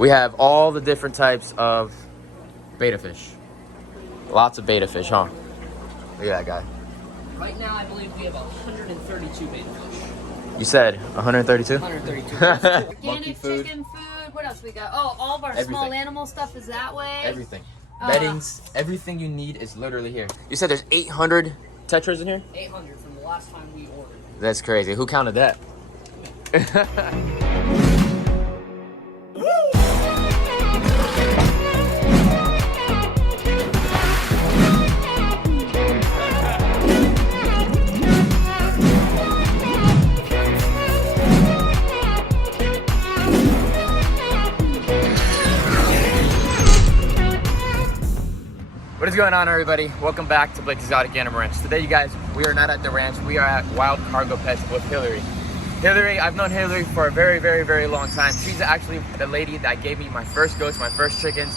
We have all the different types of betta fish. Lots of betta fish, huh? Look at that guy. Right now, I believe we have 132 betta fish. You said 132? 132. Monkey food. Chicken food. What else we got? Oh, all of our small animal stuff is that way. Everything. Beddings, everything you need is literally here. You said there's 800 tetras in here? 800 from the last time we ordered. That's crazy. Who counted that? What is going on, everybody? Welcome back to Blake's Exotic Animal Ranch. Today, you guys, we are not at the ranch. We are at Wild Cargo Pets with Hillary. Hillary, I've known Hillary for a very, very, very long time. She's actually the lady that gave me my first goats, my first chickens,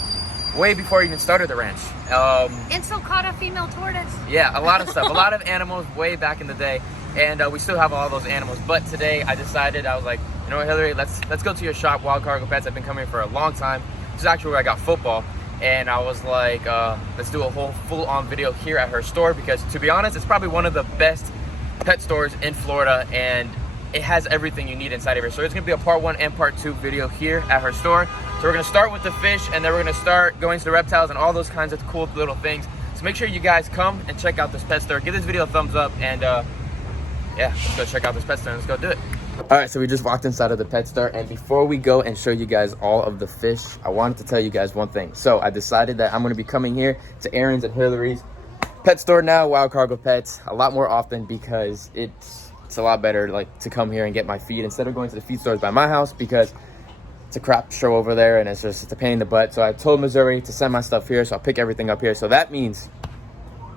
way before I even started the ranch. And so caught a female tortoise. Yeah, a lot of stuff. A lot of animals way back in the day. And we still have all those animals. But today, I decided, I was like, you know what, Hillary, let's go to your shop, Wild Cargo Pets. I've been coming here for a long time. This is actually where I got football. And I was like, let's do a whole full-on video here at her store, because to be honest, it's probably one of the best pet stores in Florida, and it has everything you need inside of here. So it's gonna be a part 1 and part 2 video here at her store. So we're gonna start with the fish, and then we're gonna start going to the reptiles and all those kinds of cool little things. So make sure you guys come and check out this pet store. Give this video a thumbs up, and yeah, let's go check out this pet store and let's go do it. All right, so we just walked inside of the pet store, and before we go and show you guys all of the fish, I wanted to tell you guys one thing. So I decided that I'm going to be coming here to Aaron's and Hillary's pet store now, Wild Cargo Pets, a lot more often, because it's a lot better like to come here and get my feed instead of going to the feed stores by my house, because it's a crap show over there and it's a pain in the butt. So I told Missouri to send my stuff here, so I'll pick everything up here. So that means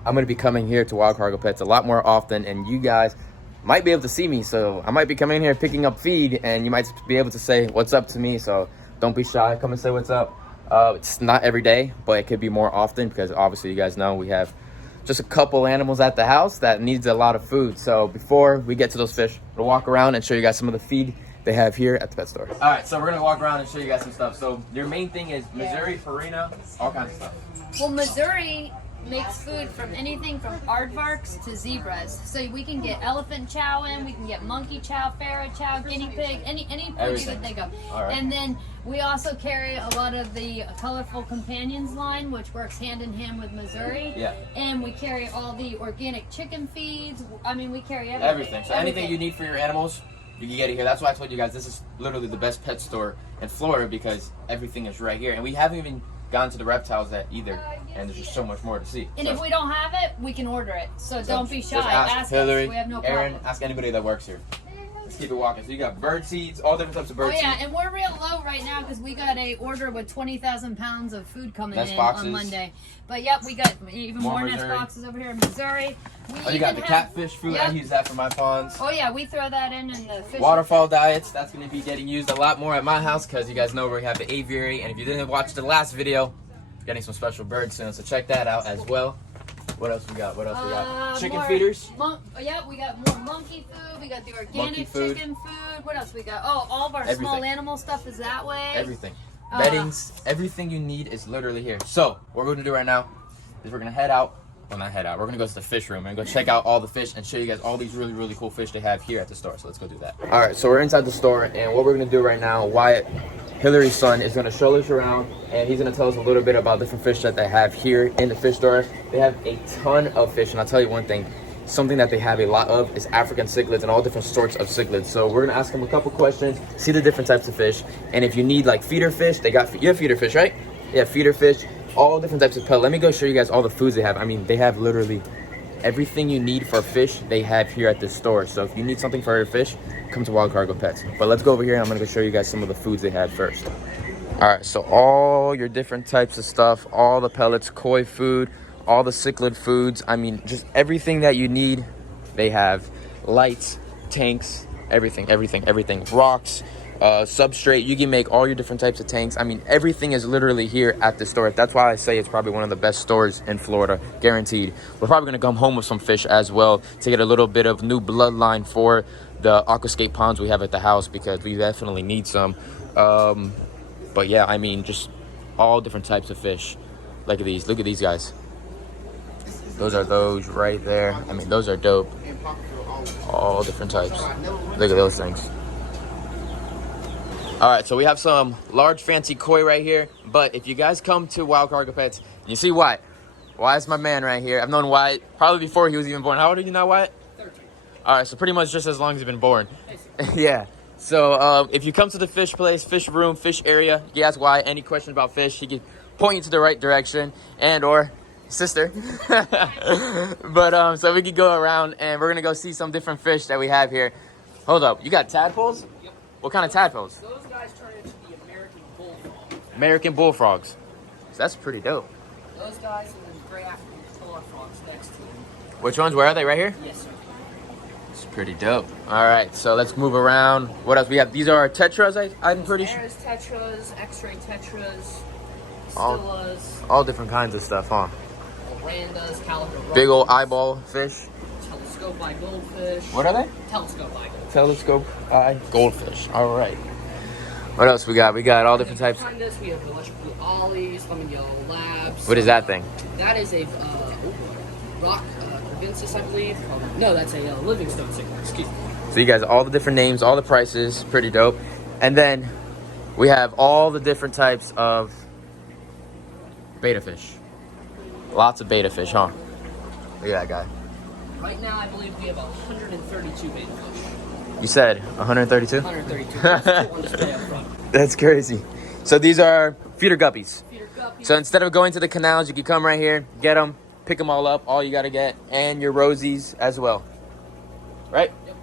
I'm going to be coming here to Wild Cargo Pets a lot more often, and you guys might be able to see me. So I might be coming in here picking up feed, and you might be able to say what's up to me. So don't be shy, come and say what's up. It's not every day, but it could be more often, because obviously you guys know we have just a couple animals at the house that needs a lot of food. So before we get to those fish, we'll walk around and show you guys some of the feed they have here at the pet store. All right, so we're gonna walk around and show you guys some stuff. So your main thing is Missouri, Farina, all kinds of stuff. Well, Missouri makes food from anything from aardvarks to zebras. So we can get elephant chow in, we can get monkey chow, pharaoh chow, guinea pig, any food you can think of. Right. And then we also carry a lot of the Colorful Companions line, which works hand in hand with Missouri. Yeah. And we carry all the organic chicken feeds. I mean, we carry everything. Everything. So anything you need for your animals, you can get it here. That's why I told you guys this is literally the best pet store in Florida, because everything is right here. And we haven't even gone to the reptiles yet either, and there's just so much more to see. And if we don't have it, we can order it. So don't be shy. Just ask Hillary, us. We have no Aaron, problem. ask anybody that works here. Let's keep it walking. So you got bird seeds, all different types of bird seeds. Oh yeah, and we're real low right now because we got a order with 20,000 pounds of food coming Nest in boxes. on Monday. But yep, we got even more nest Missouri. boxes over here in Missouri. Oh, you got the catfish food. Yep. I use that for my ponds. Oh yeah, we throw that in the fish. Waterfall diets, that's going to be getting used a lot more at my house, because you guys know we have the aviary, and if you didn't watch the last video, getting some special birds soon, so check that out as well. What else we got? What else we got? Chicken feeders. Yeah, we got more monkey food. We got the organic chicken food. What else we got? Oh, all of our small animal stuff is that way. Everything. Beddings, everything you need is literally here. So what we're going to do right now is we're going to head out. Well, not head out. We're going to go to the fish room and go check out all the fish and show you guys all these really, really cool fish they have here at the store. So let's go do that. All right, so we're inside the store, and what we're going to do right now, Wyatt, Hillary's son, is going to show us around, and he's going to tell us a little bit about different fish that they have here in the fish store. They have a ton of fish, and I'll tell you one thing, something that they have a lot of is African cichlids and all different sorts of cichlids. So we're going to ask them a couple questions, see the different types of fish, and if you need like feeder fish, they got, you have feeder fish, right? Yeah, feeder fish, all different types of pellet. Let me go show you guys all the foods they have. I mean, they have literally everything you need for fish they have here at this store. So if you need something for your fish, come to Wild Cargo Pets. But let's go over here, and I'm going to show you guys some of the foods they have first. All right, so all your different types of stuff, all the pellets, koi food, all the cichlid foods. I mean, just everything that you need, they have. Lights, tanks, everything. Rocks, substrate. You can make all your different types of tanks. I mean, everything is literally here at the store. That's why I say it's probably one of the best stores in Florida, guaranteed. We're probably gonna come home with some fish as well to get a little bit of new bloodline for the aquascape ponds we have at the house, because we definitely need some. But yeah, I mean, just all different types of fish. Look at these. Look at these guys. Those are those right there. I mean, those are dope. All different types. Look at those things. All right, so we have some large fancy koi right here. But if you guys come to Wild Cargo Pets, and you see Wyatt. Wyatt's my man right here. I've known Wyatt probably before he was even born. How old are you now, Wyatt? 13. All right, so pretty much just as long as he's been born. Yeah. So if you come to the fish place, fish room, fish area, you ask Wyatt any question about fish, he can point you to the right direction, and or sister. But so we could go around and we're gonna go see some different fish that we have here. Hold up, you got tadpoles? Yep. What kind of tadpoles? Those guys turn into the American bullfrogs. American bullfrogs. So that's pretty dope. Those guys and then gray African killer frogs next to them. Which ones? Where are they? Right here? Yes, sir. It's pretty dope. All right, so let's move around. What else we have? These are tetras, I'm pretty sure. There's tetras, X-ray tetras, All- stillas, All different kinds of stuff, huh? orandas, caliber Big old ruffles, eyeball fish. telescope eye goldfish. What are they? Telescope eye goldfish. Telescope eye goldfish. All right. What else we got? We got all different types. Behind us, we have electric blue ollies, lemon yellow labs. What is that thing? That is a rock Vincis, I believe. No, that's a Livingstone cichlids. Excuse me. So you guys, all the different names, all the prices, pretty dope. And then we have all the different types of betta fish. Lots of betta fish, huh? Look at that guy. Right now, I believe we have 132 betta fish. You said 132? 132. There's two on display up front. That's crazy. So these are feeder guppies. Feeder guppies. So instead of going to the canals, you can come right here, get them, pick them all up, all you gotta get, and your rosies as well. Right? Yep.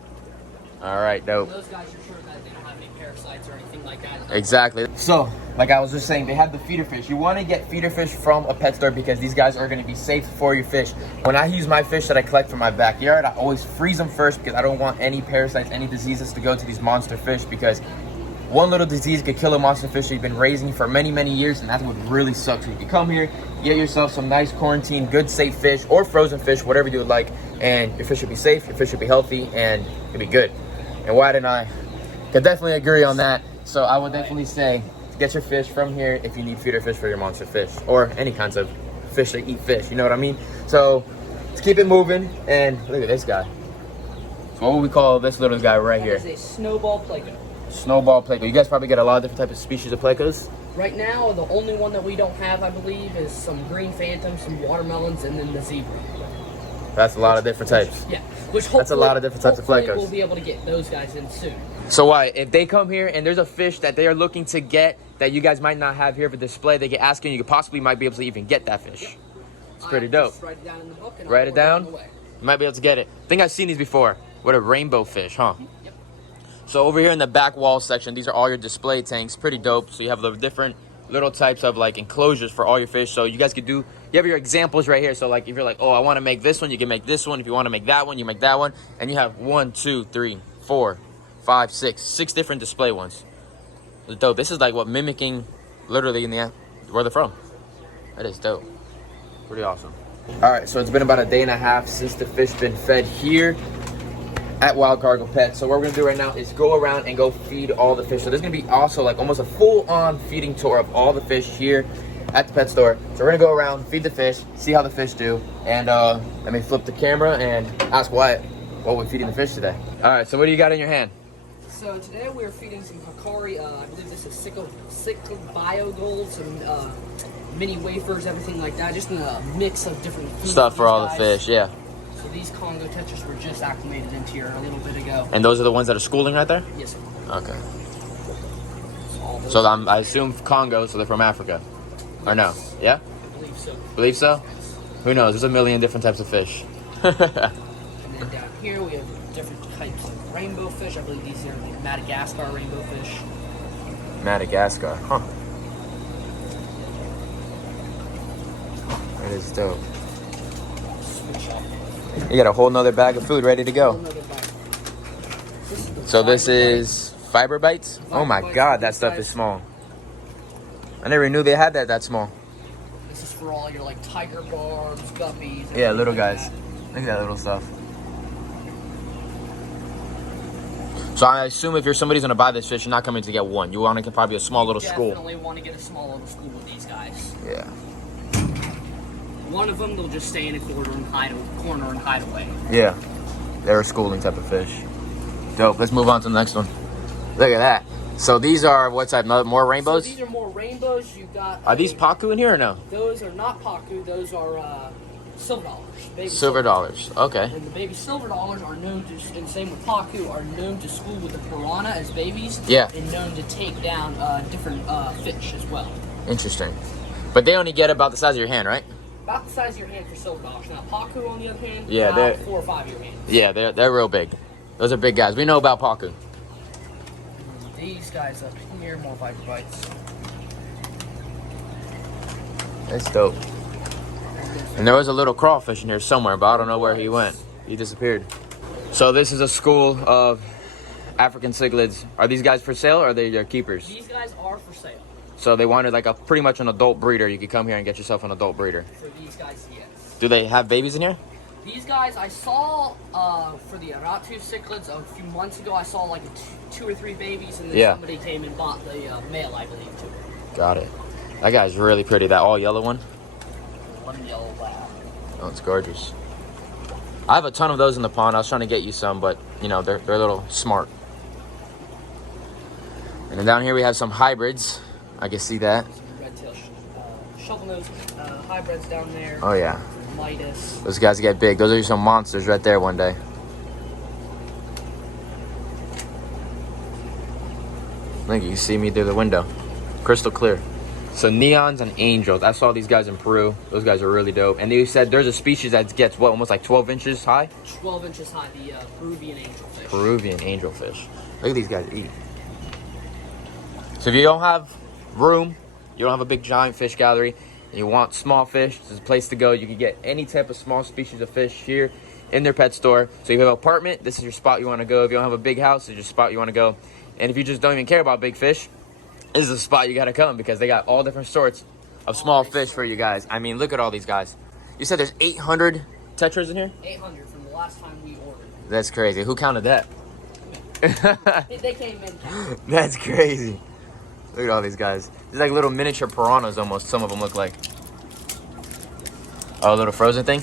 All right, dope. Those guys are sure that they don't have any parasites or anything like that. Exactly. So, like I was just saying, they have the feeder fish. You want to get feeder fish from a pet store because these guys are going to be safe for your fish. When I use my fish that I collect from my backyard, I always freeze them first because I don't want any parasites, any diseases to go to these monster fish, because one little disease could kill a monster fish that you've been raising for many, many years, and that would really suck. So if you come here, get yourself some nice quarantine, good, safe fish, or frozen fish, whatever you would like, and your fish should be safe, your fish should be healthy, and it'll be good. And Wyatt and I can definitely agree on that. So I would definitely say get your fish from here if you need feeder fish for your monster fish, or any kinds of fish that eat fish, you know what I mean? So let's keep it moving, and look at this guy. So what would we call this little guy right here? That is a snowball placo. Snowball placo. You guys probably get a lot of different types of species of placos. Right now, the only one that we don't have, I believe, is some green phantoms, some watermelons, and then the zebra. That's a lot of different types. Yeah, which That's a lot of different types of hopefully placos. We'll be able to get those guys in soon. So why, if they come here and there's a fish that they are looking to get that you guys might not have here for display, they can ask you, and you could possibly might be able to even get that fish. Yep. It's pretty I'll dope. just write it down in the book and Write I'll it order down. on the way. You might be able to get it. I think I've seen these before. What a rainbow fish, huh? Yep. So over here in the back wall section, these are all your display tanks. Pretty dope. So you have the different little types of like enclosures for all your fish. So you guys could do, you have your examples right here. So like if you're like, oh, I want to make this one, you can make this one. If you want to make that one, you make that one. And you have 1, 2, 3, 4, 5, 6 different display ones. It's dope. This is like what mimicking literally in the where they're from. That is dope. Pretty awesome. All right, so it's been about a day and a half since the fish been fed here at Wild Cargo Pets. So what we're gonna do right now is go around and go feed all the fish. So there's gonna be also like almost a full-on feeding tour of all the fish here at the pet store. So we're gonna go around, feed the fish, see how the fish do, and let me flip the camera and ask Wyatt what we're feeding the fish today. All right, so what do you got in your hand? So today we're feeding some Hikari, I believe this is cyclic bio gold, some mini wafers, everything like that. Just a mix of different food Stuff for all the guys. fish, yeah. So these Congo tetras were just acclimated into here a little bit ago. And those are the ones that are schooling right there? Yes, sir. Okay. All those So I assume Congo, so they're from Africa. Or no? Yeah? I believe so. Believe so? Who knows? There's a million different types of fish. And then down here we have different types of rainbow fish. I believe these are Madagascar rainbow fish. Madagascar, huh? That is dope. Switch up. You got a whole nother bag of food ready to go. Another bite. This is the So this fiber bite. is fiber bites? Oh my Fiber god, bites, that stuff guys. is small. I never knew they had that small. This is for all your like tiger barbs, guppies. Yeah, everything little like guys. that. Look at that little stuff. So I assume if you're somebody's gonna buy this fish, you're not coming to get one. You want to get probably a small little school. Definitely want to get a small little school with these guys. Yeah. One of them, they'll just stay in a corner and hide away. Yeah. They're a schooling type of fish. Dope. Let's move on to the next one. Look at that. So these are what type? More rainbows? So these are more rainbows. You got. Are these pacu in here or no? Those are not pacu. Those are silver dollars. Baby Silver dollars. Okay. And the baby silver dollars are known to, and same with pacu, are known to school with the piranha as babies. Yeah. And known to take down different fish as well. Interesting. But they only get about the size of your hand, right? About the size of your hand for silver dollars. Now pacu, on the other hand, Yeah, they're 4 or 5 your hand. Yeah, they're real big. Those are big guys. We know about pacu. These guys up here, more viper bites. That's dope. And there was a little crawfish in here somewhere, but I don't know where he went. He disappeared. So this is a school of African cichlids. Are these guys for sale or are they your keepers? These guys are for sale. So they wanted like a pretty much an adult breeder. You could come here and get yourself an adult breeder. For these guys, yes. Do they have babies in here? These guys, I saw for the Aratu cichlids a few months ago. I saw like 2 or 3 babies, and then somebody came and bought the male, I believe, too. Got it. That guy's really pretty. That all yellow one. One yellow lab. Oh, it's gorgeous. I have a ton of those in the pond. I was trying to get you some, but you know they're a little smart. And then down here we have some hybrids. I can see that. Red tail shovel nose hybrids down there. Oh yeah. Midas. Those guys get big. Those are some monsters right there one day. I think you can see me through the window. Crystal clear. So neons and angels. I saw these guys in Peru. Those guys are really dope. And they said there's a species that gets what, almost like 12 inches high? 12 inches high, the Peruvian angelfish. Peruvian angelfish. Look at these guys eat. So if you don't have room, you don't have a big giant fish gallery, and you want small fish, this is a place to go. You can get any type of small species of fish here in their pet store. So if you have an apartment, this is your spot you want to go. If you don't have a big house, this is your spot you want to go. And if you just don't even care about big fish, this is a spot you got to come because they got all different sorts of small fish for you guys. I mean, look at all these guys. You said there's 800 tetras in here? 800 from the last time we ordered. That's crazy. Who counted that? They came in. That's crazy. Look at all these guys. These like little miniature piranhas almost, some of them look like. Oh, a little frozen thing?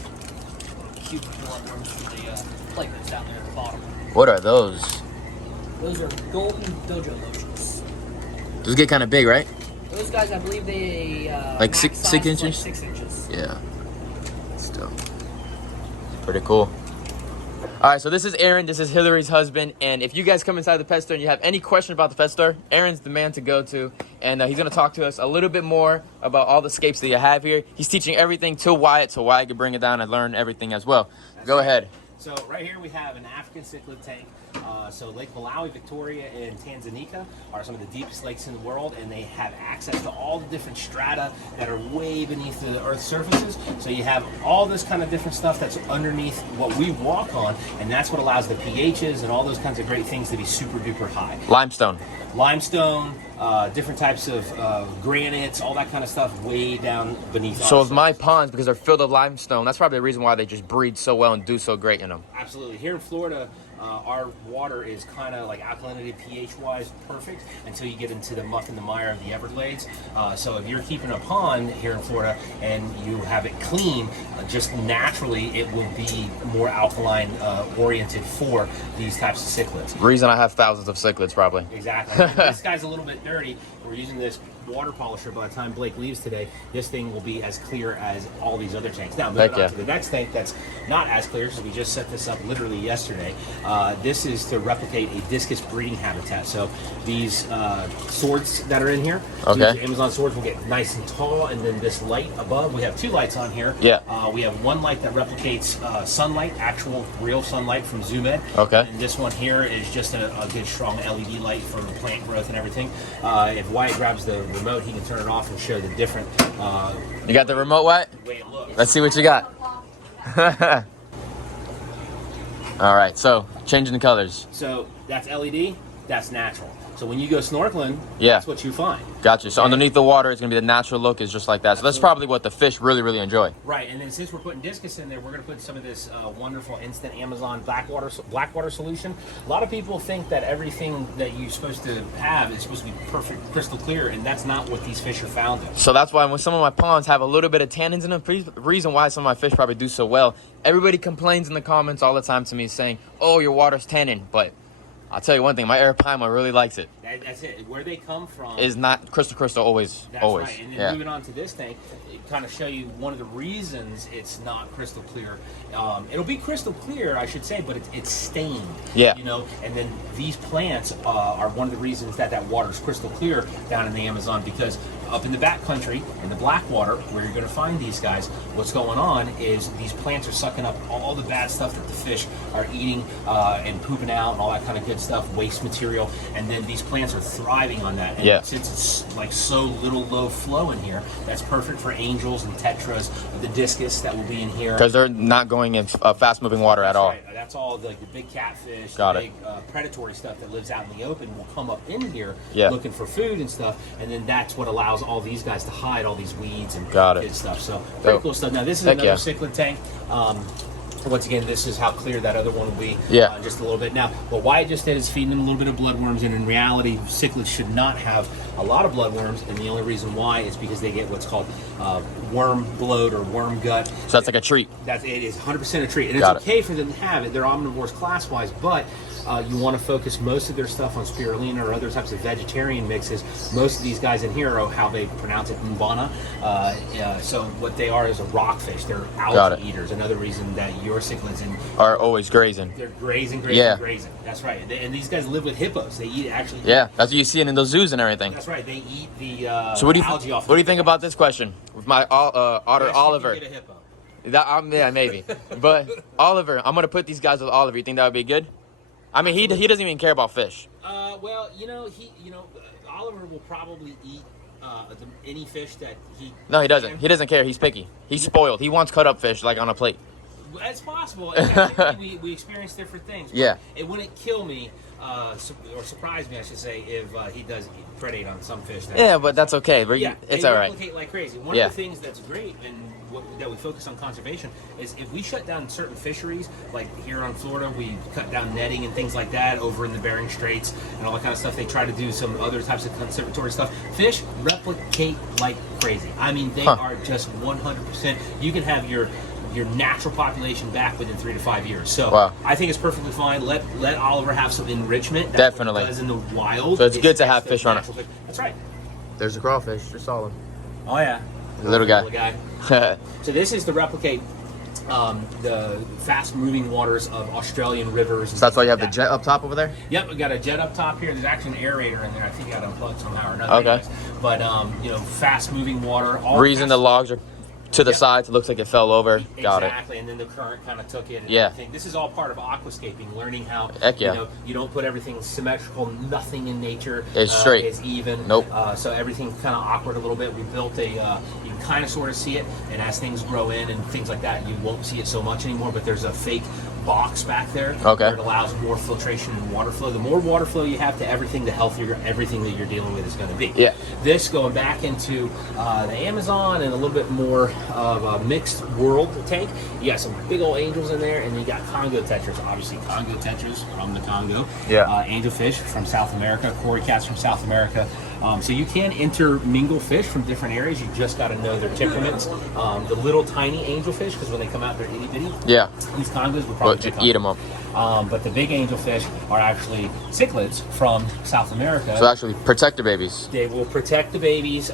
Cute bloodworms from the playgrounds down there at the bottom. What are those? Those are golden dojo lotions. Those get kind of big, right? Those guys, I believe they like max 6 size is inches? like 6 inches. Yeah. Still. Pretty cool. All right, so this is Aaron. This is Hillary's husband. And if you guys come inside the pet store and you have any question about the pet store, Aaron's the man to go to. And he's going to talk to us a little bit more about all the scapes that you have here. He's teaching everything to Wyatt so Wyatt can bring it down and learn everything as well. Go ahead. So right here we have an African cichlid tank. So Lake Malawi, Victoria, and Tanganyika are some of the deepest lakes in the world, and they have access to all the different strata that are way beneath the Earth's surfaces. So you have all this kind of different stuff that's underneath what we walk on, and that's what allows the pHs and all those kinds of great things to be super duper high. Limestone. Limestone, different types of granites, all that kind of stuff way down beneath. So with my ponds, because they're filled with limestone, that's probably the reason why they just breed so well and do so great in them. Absolutely. Here in Florida, our water is kind of like alkalinity pH-wise perfect until you get into the muck and the mire of the Everglades. So if you're keeping a pond here in Florida and you have it clean, just naturally it will be more alkaline oriented for these types of cichlids. Reason I have thousands of cichlids probably. Exactly. This guy's a little bit dirty. We're using this water polisher. By the time Blake leaves today, this thing will be as clear as all these other tanks. Now, moving on to the next tank that's not as clear, because we just set this up literally yesterday. This is to replicate a discus breeding habitat. So these swords that are in here, these Amazon swords will get nice and tall, and then this light above, we have 2 lights on here. Yeah. We have one light that replicates sunlight, actual real sunlight from Zoom Ed. Okay. And this one here is just a good strong LED light for plant growth and everything. If Wyatt grabs the remote, he can turn it off and show the different you got the remote, Wyatt? way it looks. Let's see what you got. All right, so changing the colors. So that's LED, that's natural. So when you go snorkeling, yeah, that's what you find. Gotcha. So underneath the water, it's gonna be the natural look is just like that. So that's probably what the fish really enjoy. Right, and then since we're putting discus in there, we're gonna put some of this wonderful instant Amazon blackwater solution. A lot of people think that everything that you're supposed to have is supposed to be perfect, crystal clear, and that's not what these fish are found in. So that's why when some of my ponds have a little bit of tannins in them, reason why some of my fish probably do so well. Everybody complains in the comments all the time to me saying, "Oh, your water's tannin," but I'll tell you one thing, my Arapaima really likes it. That's it. Where they come from is not crystal always. That's always. Right. And then moving on to this tank, it kind of show you one of the reasons it's not crystal clear. It'll be crystal clear, I should say, but it's stained. Yeah. You know, and then these plants are one of the reasons that water is crystal clear down in the Amazon, because up in the backcountry, in the black water, where you're going to find these guys, what's going on is these plants are sucking up all the bad stuff that the fish are eating and pooping out and all that kind of good stuff, waste material, and then these plants are thriving on that. And since it's like so little low flow in here, that's perfect for angels and tetras, the discus that will be in here. Because they're not going in fast moving water at all. Right. That's all the big catfish, big predatory stuff that lives out in the open will come up in here looking for food and stuff, and then that's what allows all these guys to hide all these weeds and good stuff. So pretty cool stuff. Now this is another cichlid tank. Once again, this is how clear that other one will be. Just a little bit. Now, what Wyatt just did is feeding them a little bit of bloodworms, and in reality, cichlids should not have a lot of bloodworms, and the only reason why is because they get what's called worm bloat or worm gut. So that's like a treat. It is 100% a treat, and it's okay for them to have it. They're omnivores class-wise, but you want to focus most of their stuff on spirulina or other types of vegetarian mixes. Most of these guys in here are how they pronounce it, mbana. So what they are is a rockfish. They're algae eaters. Another reason that your cichlids are always grazing. They're grazing. That's right. And these guys live with hippos. They eat actually. Yeah, that's what you see in those zoos and everything. That's right. They eat the so what do you algae off. What do you think about this question with my otter Oliver? Get a hippo. Yeah, maybe. But Oliver, I'm gonna put these guys with Oliver. You think that would be good? I mean, he doesn't even care about fish. Well, Oliver will probably eat any fish that he. No, he doesn't. He doesn't care. He's picky. He's spoiled. He wants cut up fish like on a plate. That's possible. we experience different things. It wouldn't kill me, or surprise me, I should say, if he does predate on some fish. But that's okay. But it's all right. They replicate like crazy. One of the things that's great and that we focus on conservation is if we shut down certain fisheries, like here on Florida, we cut down netting and things like that. Over in the Bering Straits and all that kind of stuff, they try to do some other types of conservatory stuff. Fish replicate like crazy. I mean, they are just 100%. You can have your natural population back within 3 to 5 years. So I think it's perfectly fine. Let Oliver have some enrichment. That's definitely. What he does in the wild. So it's good to have fish on it. That's right. There's a crawfish. Just saw him. Oh yeah. The little guy. So this is to replicate the fast-moving waters of Australian rivers. So that's why you have the jet up top over there? Yep, we got a jet up top here. There's actually an aerator in there. I think I got unplugged somehow or another. Okay. Anyways. But fast-moving water. Reason the logs are to the sides, it looks like it fell over. Got it. Exactly, and then the current kind of took it. And everything. This is all part of aquascaping, learning how you don't put everything symmetrical. Nothing in nature is straight. Is even. Nope. So everything's kind of awkward a little bit. We built you can kind of sort of see it, and as things grow in and things like that, you won't see it so much anymore. But there's a fake box back there where it allows more filtration and water flow. The more water flow you have to everything, the healthier everything that you're dealing with is going to be. This going back into the Amazon and a little bit more of a mixed world tank. You got some big old angels in there, and you got Congo tetras. Obviously, Congo tetras from the Congo. Angelfish from South America, cory cats from South America. So you can intermingle fish from different areas. You just got to know their temperaments. The little tiny angelfish, because when they come out, they're itty bitty. These Congos will probably eat them up. But the big angelfish are actually cichlids from South America. So actually protect the babies. They will protect the babies.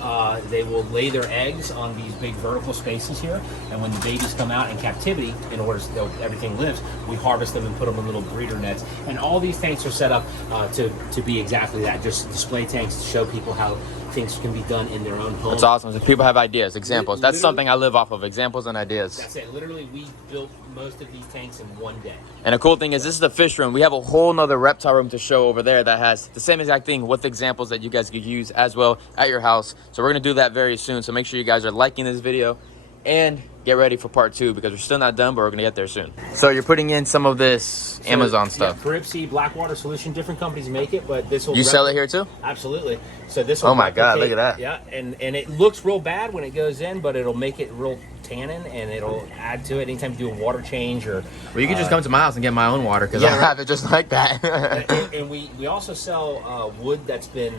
They will lay their eggs on these big vertical spaces here. And when the babies come out in captivity, in order so everything lives, we harvest them and put them in little breeder nets. And all these tanks are set up to be exactly that, just display tanks to show people how things can be done in their own home. That's awesome. So people have ideas, examples. That's something I live off of, examples and ideas. That's it. Literally, we built most of these tanks in one day. And the cool thing is, this is the fish room. We have a whole nother reptile room to show over there that has the same exact thing with examples that you guys could use as well at your house. So we're going to do that very soon. So make sure you guys are liking this video and get ready for part 2 because we're still not done, but we're gonna get there soon. So you're putting in some of this Amazon stuff. Yeah, Caribsea Blackwater Solution. Different companies make it, but this will. You sell it here too? Absolutely. So this will. Oh my God! Look at that. Yeah, and it looks real bad when it goes in, but it'll make it real tannin, and it'll add to it anytime you do a water change or. Well, you can just come to my house and get my own water because Yeah, I have it just like that. and we also sell wood that's been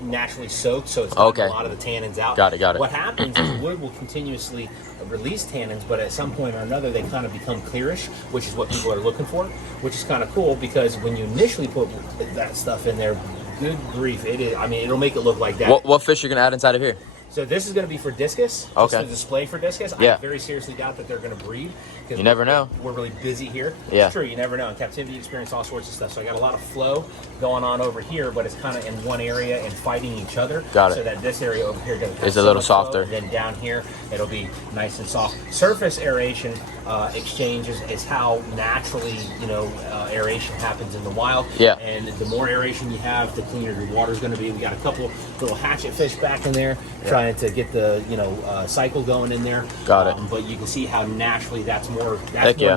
naturally soaked, so it's Okay. a lot of the tannins out. Got it. What happens is wood will continuously release tannins, but at some point or another they kind of become clearish, which is what people are looking for, which is kind of cool because when you initially put that stuff in there, good grief, it is. I mean, it'll make it look like that. What fish are you gonna add inside of here? So this is going to be for discus. Okay. Just a display for discus. Yeah. I very seriously doubt that they're going to breed. You never know. We're really busy here. Yeah. It's true. You never know. In captivity, you experience all sorts of stuff. So I got a lot of flow going on over here, but it's kind of in one area and fighting each other. Got it. So that this area over here doesn't have It's a little so much softer. flow. Then down here, it'll be nice and soft. Surface aeration exchange is how naturally, aeration happens in the wild. Yeah. And the more aeration you have, the cleaner your water's going to be. We got a couple little hatchet fish back in there trying to get the cycle going in there. Got it. But you can see how naturally that's more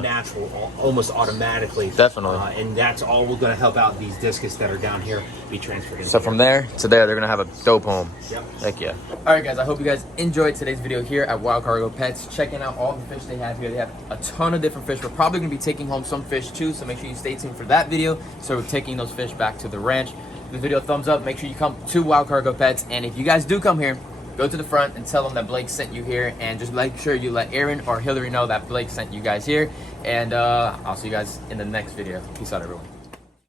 natural, almost automatically. Definitely. And that's all we're going to help out these discus that are down here be transferred into So from there to there, they're gonna have a dope home. Yep. Heck yeah. All right, guys. I hope you guys enjoyed today's video here at Wild Cargo Pets. Checking out all the fish they have here. They have a ton of different fish. We're probably gonna be taking home some fish too, so make sure you stay tuned for that video. So we're taking those fish back to the ranch. Give the video a thumbs up. Make sure you come to Wild Cargo Pets, and if you guys do come here, go to the front and tell them that Blake sent you here, and just make sure you let Aaron or Hillary know that Blake sent you guys here. And I'll see you guys in the next video. Peace out, everyone.